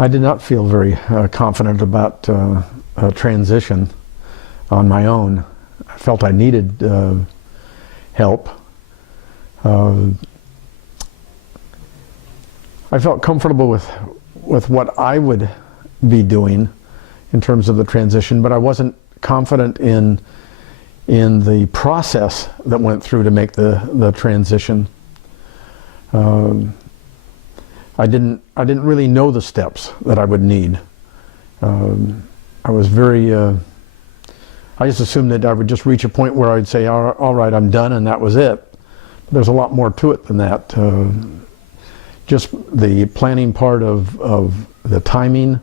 I did not feel very confident about a transition on my own. I felt I needed help. I felt comfortable with what I would be doing in terms of the transition, but I wasn't confident in the process that went through to make the transition. I didn't really know the steps that I would need. I was very, I just assumed that I would just reach a point where I'd say, all right, I'm done, and that was it. But there's a lot more to it than that. Just the planning part of the timing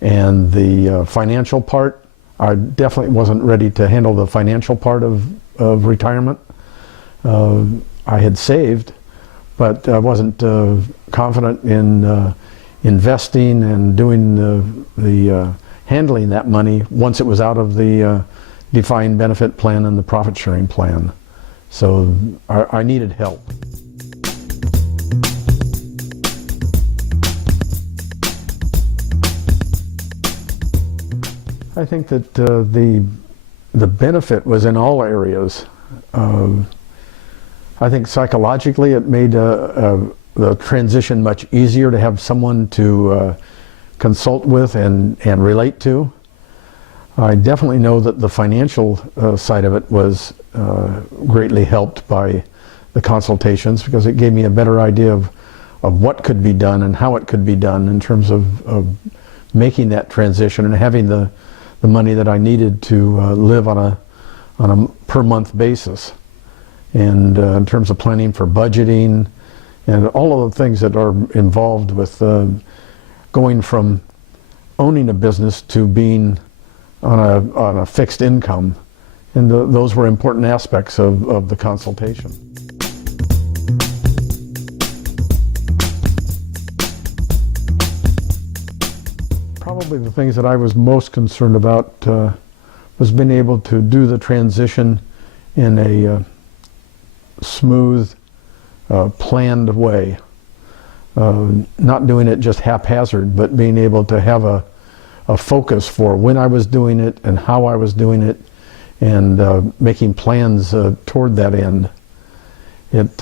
and the financial part. I definitely wasn't ready to handle the financial part of retirement. I had saved, but I wasn't confident in investing and doing the handling that money once it was out of the defined benefit plan and the profit sharing plan. So I needed help. I think that the benefit was in all areas. I think psychologically it made the transition much easier to have someone to consult with and relate to. I definitely know that the financial side of it was greatly helped by the consultations, because it gave me a better idea of what could be done and how it could be done in terms of making that transition and having the money that I needed to live on a per month basis. And in terms of planning for budgeting and all of the things that are involved with going from owning a business to being on a fixed income. And those were important aspects of the consultation. Probably the things that I was most concerned about was being able to do the transition in a smooth, planned way. Not doing it just haphazard, but being able to have a focus for when I was doing it and how I was doing it, and making plans toward that end. It,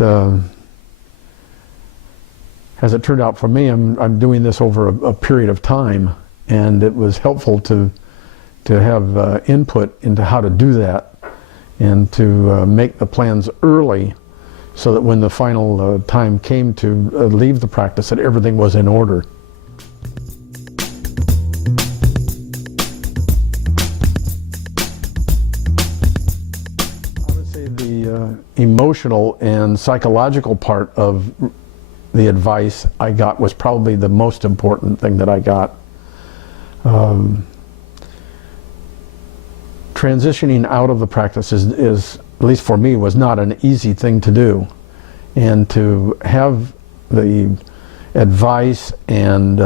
as it turned out for me, I'm doing this over a period of time, and it was helpful to have input into how to do that and to make the plans early, so that when the final time came to leave the practice, that everything was in order. I would say the emotional and psychological part of the advice I got was probably the most important thing that I got. Transitioning out of the practice is, at least for me, was not an easy thing to do. And to have the advice and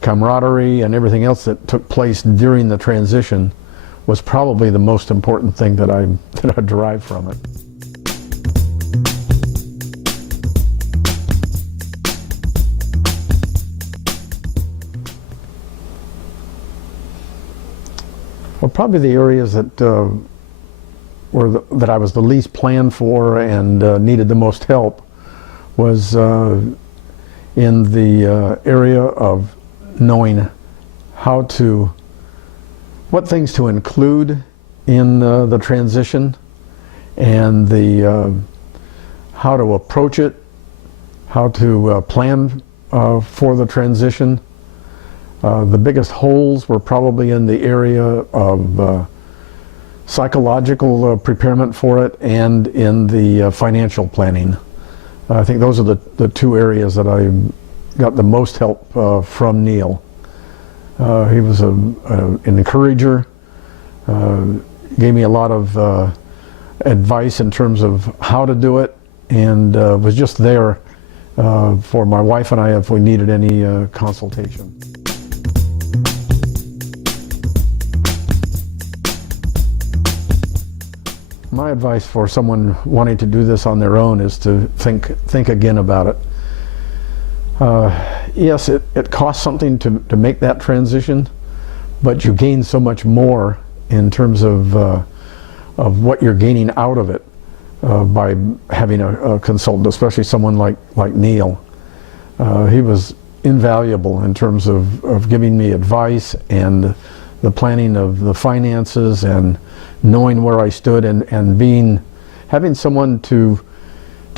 camaraderie and everything else that took place during the transition was probably the most important thing that I derived from it. Well, probably the areas that that I was the least planned for and needed the most help was in the area of knowing what things to include in the transition, and how to approach it, how to plan for the transition. The biggest holes were probably in the area of psychological preparement for it and in the financial planning. I think those are the two areas that I got the most help from Neil. He was an encourager, gave me a lot of advice in terms of how to do it, and was just there for my wife and I if we needed any consultation. My advice for someone wanting to do this on their own is to think again about it. Yes, it costs something to make that transition, but you gain so much more in terms of what you're gaining out of it by having a consultant, especially someone like Neil. He was invaluable in terms of giving me advice and the planning of the finances and knowing where I stood and having someone to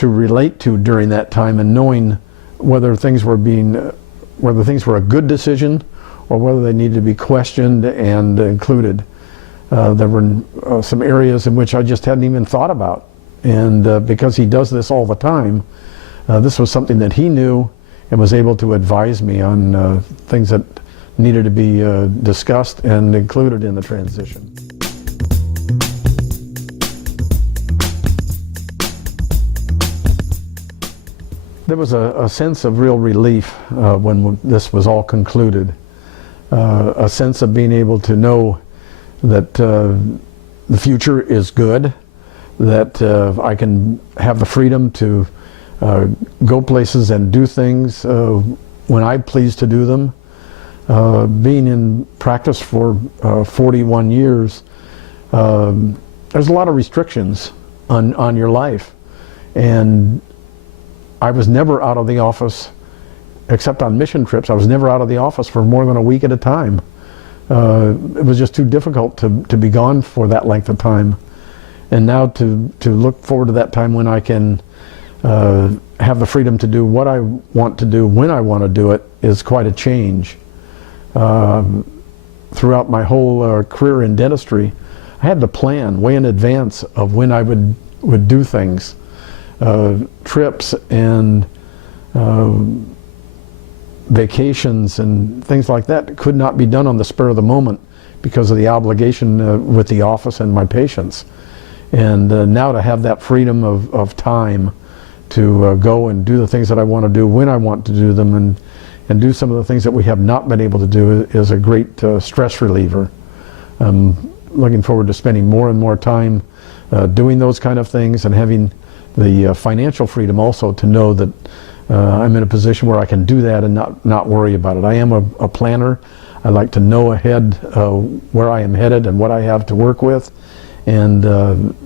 relate to during that time and knowing whether things were a good decision or whether they needed to be questioned and included. There were some areas in which I just hadn't even thought about, and because he does this all the time, this was something that he knew and was able to advise me on things that needed to be discussed and included in the transition. There was a sense of real relief when this was all concluded, a sense of being able to know that the future is good, that I can have the freedom to go places and do things when I please to do them. Being in practice for 41 years, there's a lot of restrictions on your life, and I was never out of the office, except on mission trips. I was never out of the office for more than a week at a time. It was just too difficult to be gone for that length of time. And now to look forward to that time when I can have the freedom to do what I want to do when I want to do it is quite a change. Throughout my whole career in dentistry, I had to plan way in advance of when I would do things. Trips and vacations and things like that could not be done on the spur of the moment because of the obligation with the office and my patients. And now to have that freedom of time to go and do the things that I want to do when I want to do them and do some of the things that we have not been able to do is a great stress reliever. I'm looking forward to spending more and more time doing those kind of things and having the financial freedom also to know that I'm in a position where I can do that and not worry about it. I am a planner. I like to know ahead where I am headed and what I have to work with, and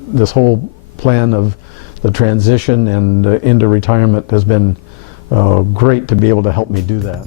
this whole plan of the transition and into retirement has been great to be able to help me do that.